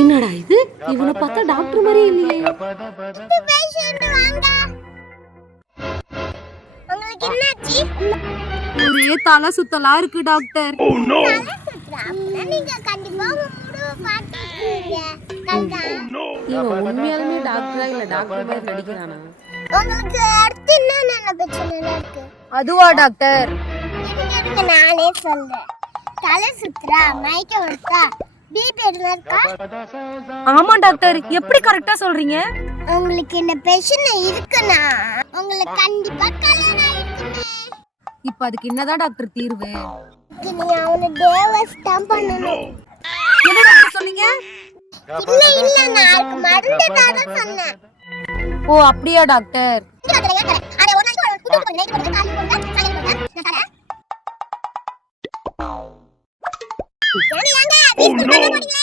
என்னடா இது? இவனை பார்த்தா டாக்டர் மாதிரி இல்லையே. உங்களுக்கு என்னாச்சு? ஒரே தலை சுத்தலா இருக்கு டாக்டர். நீங்க கண்டிப்பா மூடு பாத்துட்டீங்க. இவன் உண்மையாலுமே டாக்டரா இல்ல டாக்டர் மாதிரி நடிக்கிறானா? உங்களுக்கு அடுத்து என்ன பிரச்சனை இருக்கு? அதுவா டாக்டர்? நானே சொல்றேன். தலை சுத்துறா, மயக்க வருதா, பிபி இருக்கா? ஆமா டாக்டர், எப்படி கரெக்டா சொல்றீங்க? உங்களுக்கு இந்த பிரச்சனை இருக்குன்னா உங்களுக்கு கண்டிப்பா கல்யாணம் ஆயிருக்குமே. இப்ப அதுக்கு என்னதான் டாக்டர் தீர்வு? நீ அவனை டைவர்ஸ் தான் பண்ணணும். என்ன டாக்டர் சொன்னீங்க? இல்ல நான் மருந்து தர சொன்னேன். ஓ அப்படியா டாக்டர்? அட ஒரு நாளைக்கு புது கொஞ்சம் நைட் போடுங்க, காலையில போடுங்க, சாயங்காலம் போடுங்க, நான் தரேன். ஏங்க பீஸ் பண்ண போறீங்க?